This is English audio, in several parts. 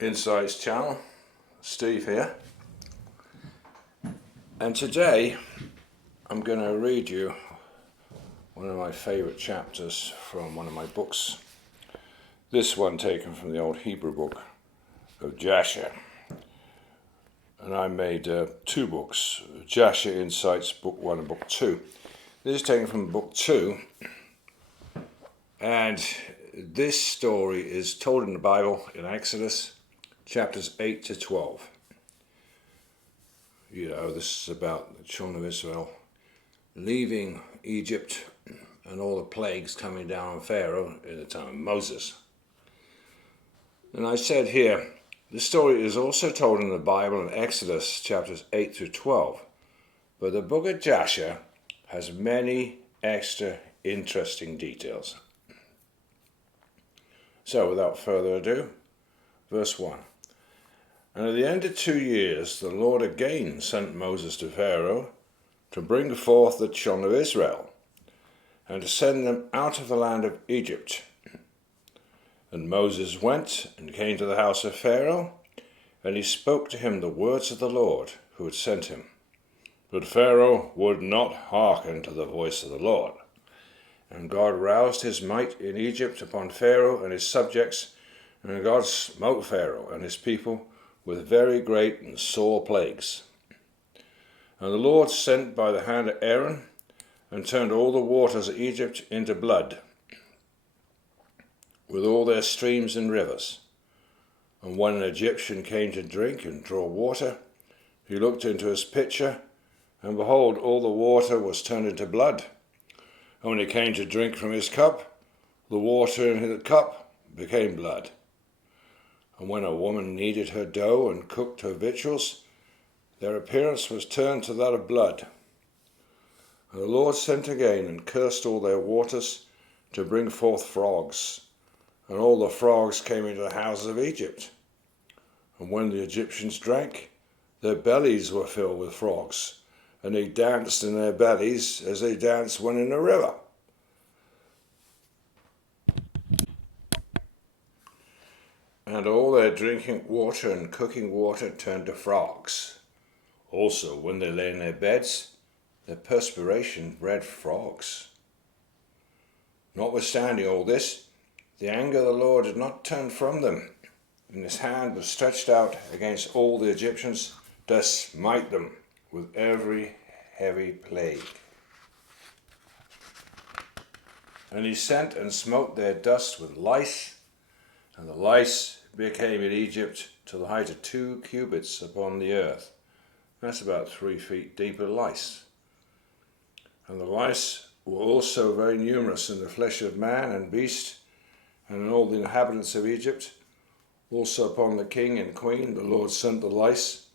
Insights channel, Steve here, and today I'm going to read you one of my favourite chapters from one of my books. This one taken from the old Hebrew Book of Jasher, and I made two books, JASHER Insights Book 1 and Book 2. This is taken from Book 2, and this story is told in the Bible in Exodus chapters 8 to 12. You know, this is about the children of Israel leaving Egypt and all the plagues coming down on Pharaoh in the time of Moses. And I said here, this story is also told in the Bible in Exodus chapters 8 through 12, but the book of Jasher has many extra interesting details. So without further ado, verse 1. And at the end of 2 years, the Lord again sent Moses to Pharaoh to bring forth the children of Israel, and to send them out of the land of Egypt. And Moses went and came to the house of Pharaoh, and he spoke to him the words of the Lord who had sent him. But Pharaoh would not hearken to the voice of the Lord. And God roused his might in Egypt upon Pharaoh and his subjects, and God smote Pharaoh and his people with very great and sore plagues. And the Lord sent by the hand of Aaron, and turned all the waters of Egypt into blood, with all their streams and rivers. And when an Egyptian came to drink and draw water, he looked into his pitcher, and behold, all the water was turned into blood. And when he came to drink from his cup, the water in the cup became blood. And when a woman kneaded her dough and cooked her victuals, their appearance was turned to that of blood. And the Lord sent again and cursed all their waters to bring forth frogs. And all the frogs came into the houses of Egypt. And when the Egyptians drank, their bellies were filled with frogs, and they danced in their bellies as they danced when in a river. And all their drinking water and cooking water turned to frogs. Also, when they lay in their beds, their perspiration bred frogs. Notwithstanding all this, the anger of the Lord did not turn from them, and his hand was stretched out against all the Egyptians to smite them with every heavy plague. And he sent and smote their dust with lice, and the lice became in Egypt to the height of 2 cubits upon the earth. That's about 3 feet deep of lice. And the lice were also very numerous in the flesh of man and beast, and in all the inhabitants of Egypt. Also upon the king and queen the Lord sent the lice,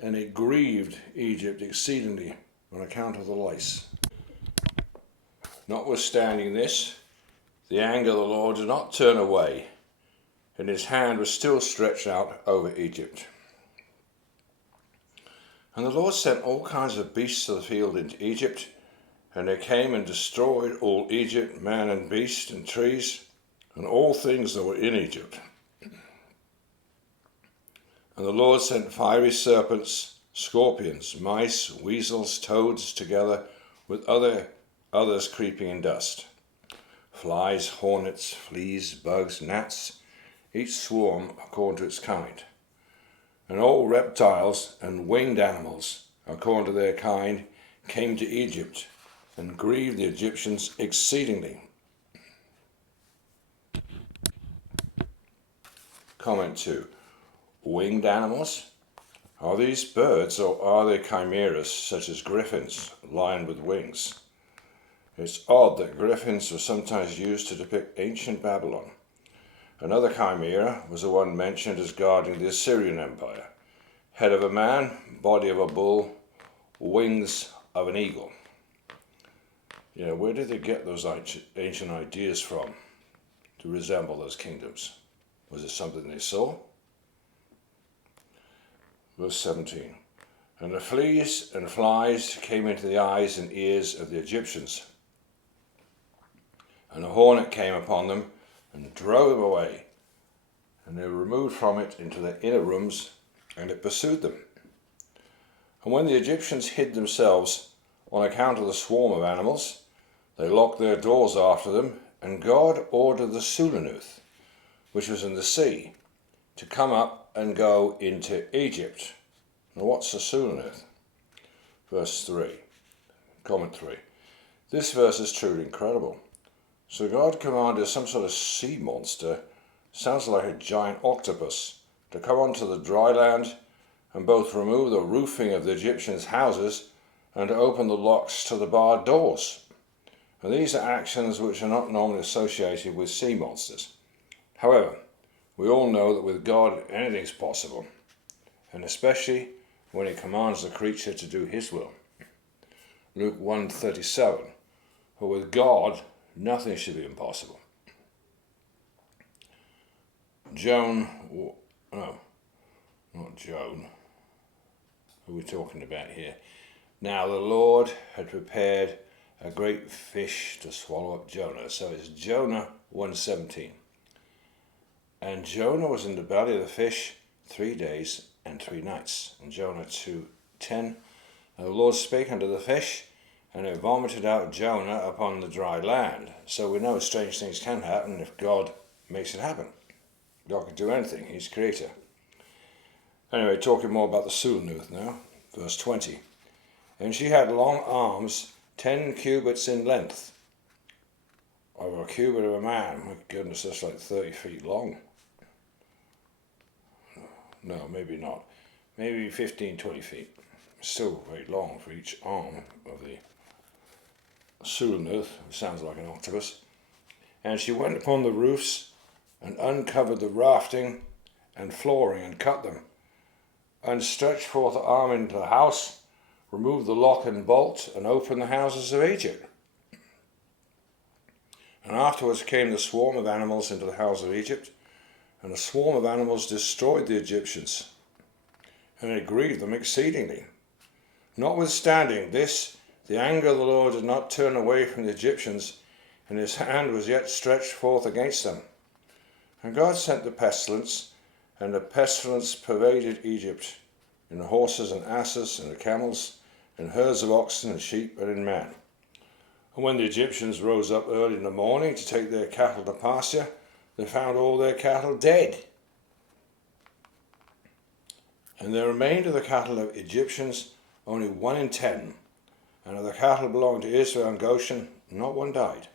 and it grieved Egypt exceedingly on account of the lice. Notwithstanding this, the anger of the Lord did not turn away, and his hand was still stretched out over Egypt. And the Lord sent all kinds of beasts of the field into Egypt, and they came and destroyed all Egypt, man and beast and trees, and all things that were in Egypt. And the Lord sent fiery serpents, scorpions, mice, weasels, toads, together with others creeping in dust. Flies, hornets, fleas, bugs, gnats, each swarm according to its kind. And all reptiles and winged animals, according to their kind, came to Egypt, and grieved the Egyptians exceedingly. Comment 2. Winged animals? Are these birds, or are they chimeras, such as griffins, lined with wings? It's odd that griffins were sometimes used to depict ancient Babylon. Another chimera was the one mentioned as guarding the Assyrian Empire. Head of a man, body of a bull, wings of an eagle. You know, where did they get those ancient ideas from to resemble those kingdoms? Was it something they saw? Verse 17. And the fleas and flies came into the eyes and ears of the Egyptians. And a hornet came upon them and drove them away. and they were removed from it into the inner rooms, and it pursued them. And when the Egyptians hid themselves on account of the swarm of animals, they locked their doors after them, and God ordered the Sulanuth, which was in the sea, to come up and go into Egypt. Now what's the Sulanuth? Verse 3, comment 3. This verse is truly incredible. So God commanded some sort of sea monster, sounds like a giant octopus, to come onto the dry land and both remove the roofing of the Egyptians' houses and to open the locks to the barred doors. And these are actions which are not normally associated with sea monsters. However, we all know that with God anything's possible, and especially when he commands the creature to do his will. Luke 1:37, for with God nothing should be impossible. Not Joan. Who are we talking about here? Now the Lord had prepared a great fish to swallow up Jonah. So it's Jonah 1:17. And Jonah was in the belly of the fish 3 days and 3 nights. And Jonah 2:10. And the Lord spake unto the fish, and it vomited out Jonah upon the dry land. So we know strange things can happen if God makes it happen. God can do anything. He's creator. Anyway, talking more about the Sulanuth now. Verse 20. And she had long arms, 10 cubits in length. Over a cubit of a man. My goodness, that's like 30 feet long. No, maybe not. Maybe 15, 20 feet. Still very long for each arm of the Sulanuth. Sounds like an octopus. And she went upon the roofs and uncovered the rafting and flooring and cut them, and stretched forth the arm into the house, removed the lock and bolt, and opened the houses of Egypt. And afterwards came the swarm of animals into the house of Egypt, and the swarm of animals destroyed the Egyptians, and it grieved them exceedingly. Notwithstanding this, the anger of the Lord did not turn away from the Egyptians, and his hand was yet stretched forth against them. And God sent the pestilence, and the pestilence pervaded Egypt, in the horses and asses, and the camels, and herds of oxen and sheep, and in man. And when the Egyptians rose up early in the morning to take their cattle to pasture, they found all their cattle dead. And there remained of the cattle of Egyptians only 1 in 10, and of the cattle belonging to Israel and Goshen, not one died.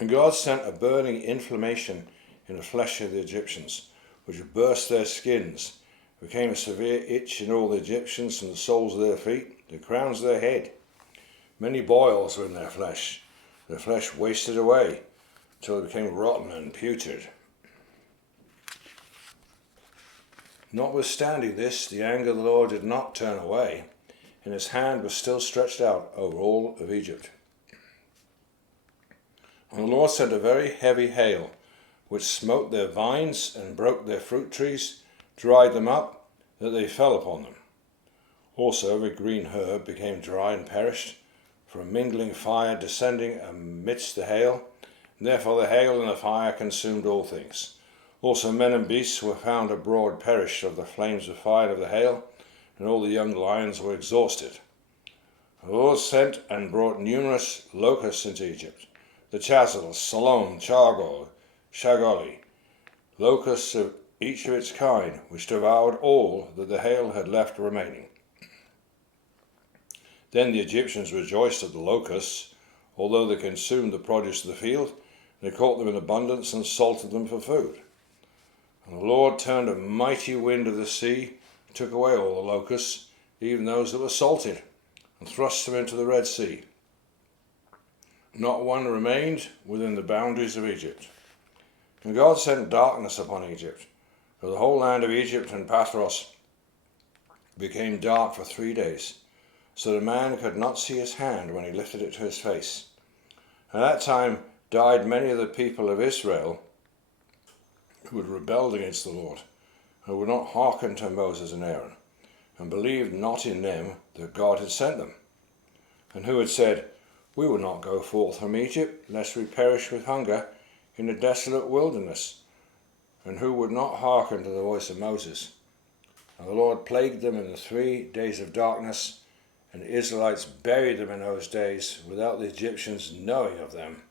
And God sent a burning inflammation in the flesh of the Egyptians, which burst their skins, became a severe itch in all the Egyptians, from the soles of their feet, the crowns of their head. Many boils were in their flesh wasted away, till it became rotten and putrid. Notwithstanding this, the anger of the Lord did not turn away, and his hand was still stretched out over all of Egypt. And the Lord sent a very heavy hail, which smote their vines and broke their fruit trees, dried them up, that they fell upon them. Also every green herb became dry and perished, for a mingling fire descending amidst the hail. And therefore the hail and the fire consumed all things. Also men and beasts were found abroad perished of the flames of fire of the hail, and all the young lions were exhausted. The Lord sent and brought numerous locusts into Egypt, the chazals, Salom, Chargol, Shagoli, locusts of each of its kind, which devoured all that the hail had left remaining. Then the Egyptians rejoiced at the locusts, although they consumed the produce of the field. They caught them in abundance and salted them for food. And the Lord turned a mighty wind of the sea, and took away all the locusts, even those that were salted, and thrust them into the Red Sea. Not one remained within the boundaries of Egypt. And God sent darkness upon Egypt, for the whole land of Egypt and Pathros became dark for 3 days, so that man could not see his hand when he lifted it to his face. At that time died many of the people of Israel who had rebelled against the Lord, who would not hearken to Moses and Aaron, and believed not in them that God had sent them, and who had said, We will not go forth from Egypt, lest we perish with hunger in the desolate wilderness, and who would not hearken to the voice of Moses. And the Lord plagued them in the 3 days of darkness, and the Israelites buried them in those days without the Egyptians knowing of them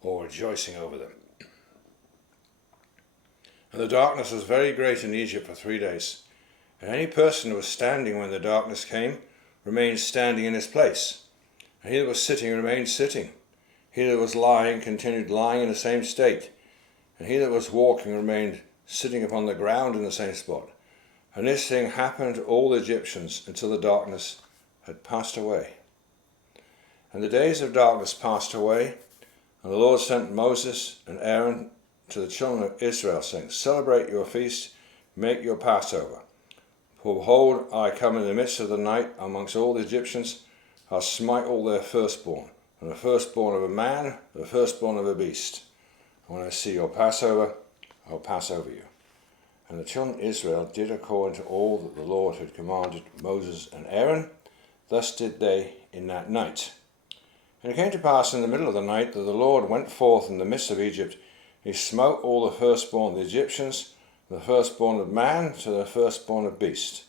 or rejoicing over them. And the darkness was very great in Egypt for 3 days, and any person who was standing when the darkness came remained standing in his place, and he that was sitting remained sitting. He that was lying continued lying in the same state, and he that was walking remained sitting upon the ground in the same spot. And this thing happened to all the Egyptians until the darkness had passed away. And the days of darkness passed away, and the Lord sent Moses and Aaron to the children of Israel, saying, Celebrate your feast, make your Passover. For behold, I come in the midst of the night amongst all the Egyptians, I'll smite all their firstborn, and the firstborn of a man, the firstborn of a beast. And when I see your Passover, I'll pass over you. And the children of Israel did according to all that the Lord had commanded Moses and Aaron. Thus did they in that night. And it came to pass in the middle of the night that the Lord went forth in the midst of Egypt. He smote all the firstborn of the Egyptians, the firstborn of man to the firstborn of beast.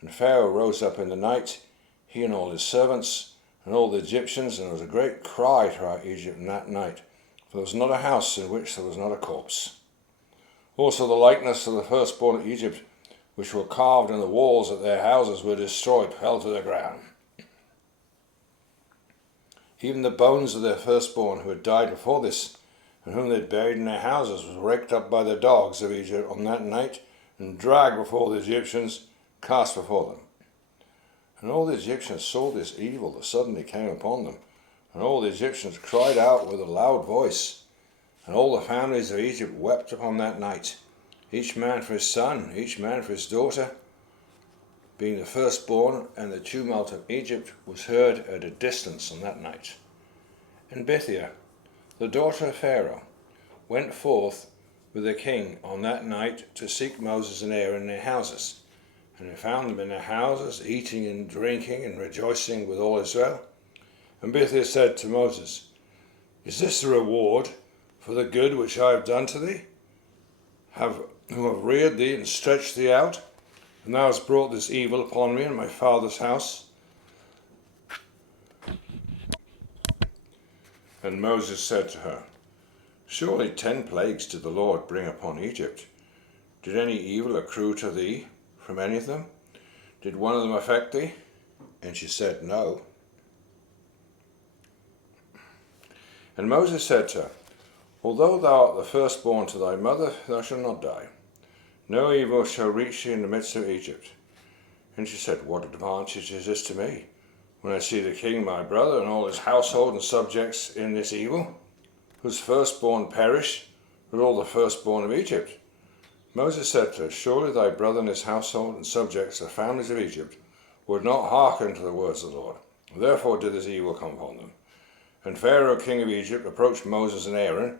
And Pharaoh rose up in the night, he and all his servants, and all the Egyptians, and there was a great cry throughout Egypt in that night, for there was not a house in which there was not a corpse. Also the likeness of the firstborn of Egypt, which were carved in the walls of their houses, were destroyed, fell to the ground. Even the bones of their firstborn who had died before this, and whom they had buried in their houses, was raked up by the dogs of Egypt on that night, and dragged before the Egyptians, cast before them. And all the Egyptians saw this evil that suddenly came upon them, and all the Egyptians cried out with a loud voice. And all the families of Egypt wept upon that night, each man for his son, each man for his daughter, being the firstborn, and the tumult of Egypt was heard at a distance on that night. And Bithiah, the daughter of Pharaoh, went forth with the king on that night to seek Moses and Aaron in their houses. And they found them in their houses, eating and drinking and rejoicing with all Israel. And Bithiah said to Moses, Is this the reward for the good which I have done to thee, who have reared thee and stretched thee out? And thou hast brought this evil upon me and my father's house. And Moses said to her, Surely 10 plagues did the Lord bring upon Egypt. Did any evil accrue to thee from any of them? Did one of them affect thee? And she said, No. And Moses said to her, Although thou art the firstborn to thy mother, thou shalt not die. No evil shall reach thee in the midst of Egypt. And she said, What advantage is this to me, when I see the king my brother and all his household and subjects in this evil, whose firstborn perish with all the firstborn of Egypt? Moses said to her, Surely thy brother and his household and subjects, the families of Egypt, would not hearken to the words of the Lord. Therefore did this evil come upon them. And Pharaoh king of Egypt approached Moses and Aaron,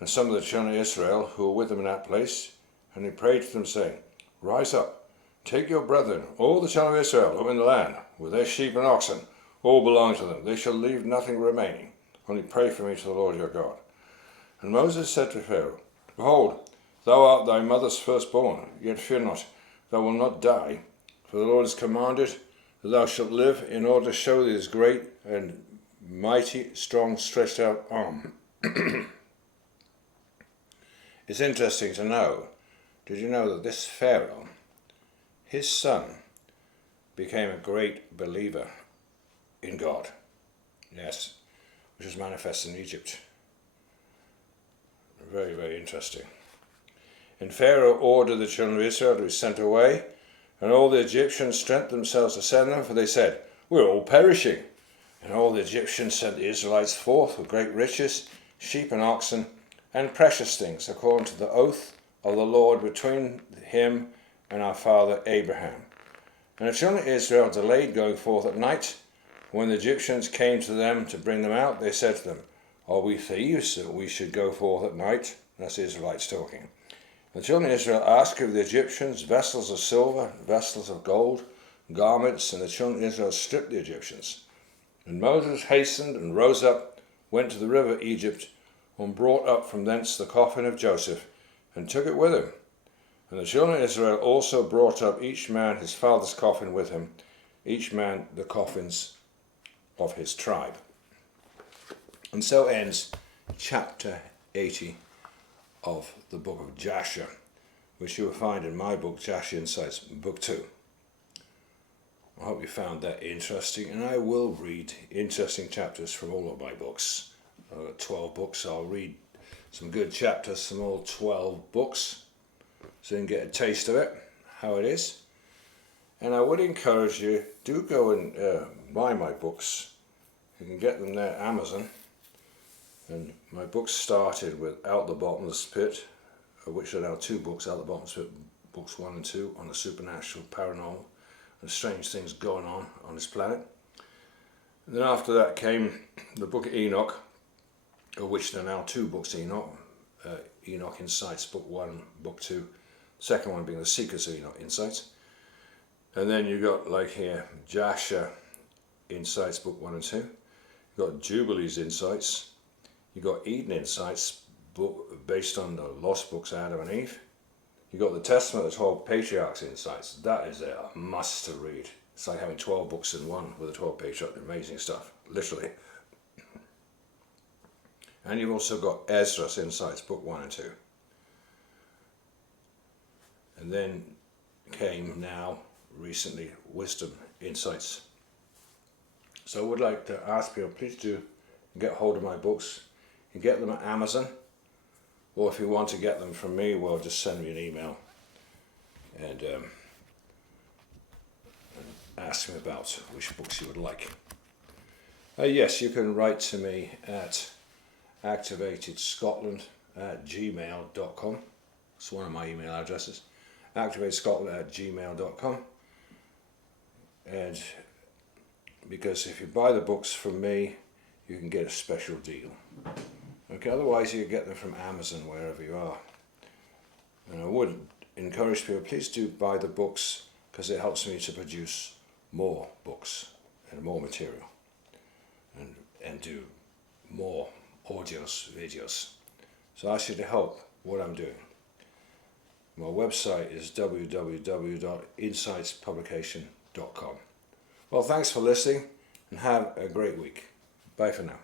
and some of the children of Israel who were with them in that place, and he prayed to them, saying, Rise up, take your brethren, all the children of Israel who are in the land, with their sheep and oxen, all belong to them. They shall leave nothing remaining. Only pray for me to the Lord your God. And Moses said to Pharaoh, Behold, thou art thy mother's firstborn, yet fear not, thou wilt not die, for the Lord has commanded that thou shalt live, in order to show thee his great and mighty, strong, stretched out arm. It's interesting to know, did you know that this Pharaoh, his son, became a great believer in God? Yes, which was manifest in Egypt. Very, very interesting. And Pharaoh ordered the children of Israel to be sent away, and all the Egyptians strengthened themselves to send them, for they said, We're all perishing. And all the Egyptians sent the Israelites forth with great riches, sheep and oxen, and precious things, according to the oath of the Lord between him and our father Abraham. And the children of Israel delayed going forth at night. When the Egyptians came to them to bring them out, they said to them, Are we thieves that we should go forth at night? That's the Israelites talking. The children of Israel asked of the Egyptians vessels of silver, vessels of gold, garments, and the children of Israel stripped the Egyptians. And Moses hastened and rose up, went to the river Egypt, and brought up from thence the coffin of Joseph, and took it with him. And the children of Israel also brought up each man his father's coffin with him, each man the coffins of his tribe. And so ends chapter 80 of the book of Jasher, which you will find in my book, Jasher Insights Book 2. I hope you found that interesting, and I will read interesting chapters from all of my books. I've got 12 books. I'll read some good chapters from all 12 books so you can get a taste of it, how it is. And I would encourage you, do go and buy my books. You can get them there at Amazon. And my books started with Out the Bottomless Pit, of which there are now 2 books, Out the Bottomless Pit, books 1 and 2, on the supernatural, paranormal, and strange things going on this planet. And then after that came the book of Enoch, of which there are now 2 books of Enoch. Enoch Insights, book 1, book 2. Second one being The Secrets of Enoch Insights. And then you got, like here, Jasher Insights, book 1 and 2. You got Jubilees Insights. You got Eden Insights, book based on the lost books Adam and Eve. You got the Testament of the 12 Patriarchs Insights. That is a must to read. It's like having 12 books in one with the 12 Patriarchs. Amazing stuff, literally. And you've also got Ezdras Insights, book 1 and 2. And then came now, recently, Wisdom Insights. So I would like to ask people, please do get hold of my books. You can get them at Amazon, or if you want to get them from me, well, just send me an email and ask me about which books you would like. Yes, you can write to me at activatedscotland@gmail.com. It's one of my email addresses. activatedscotland@gmail.com. And because if you buy the books from me, you can get a special deal. Okay, otherwise you get them from Amazon, wherever you are. And I would encourage people, please do buy the books, because it helps me to produce more books and more material, and do more audios, videos. So I ask you to help what I'm doing. My website is www.insightspublication.com. Well, thanks for listening, and have a great week. Bye for now.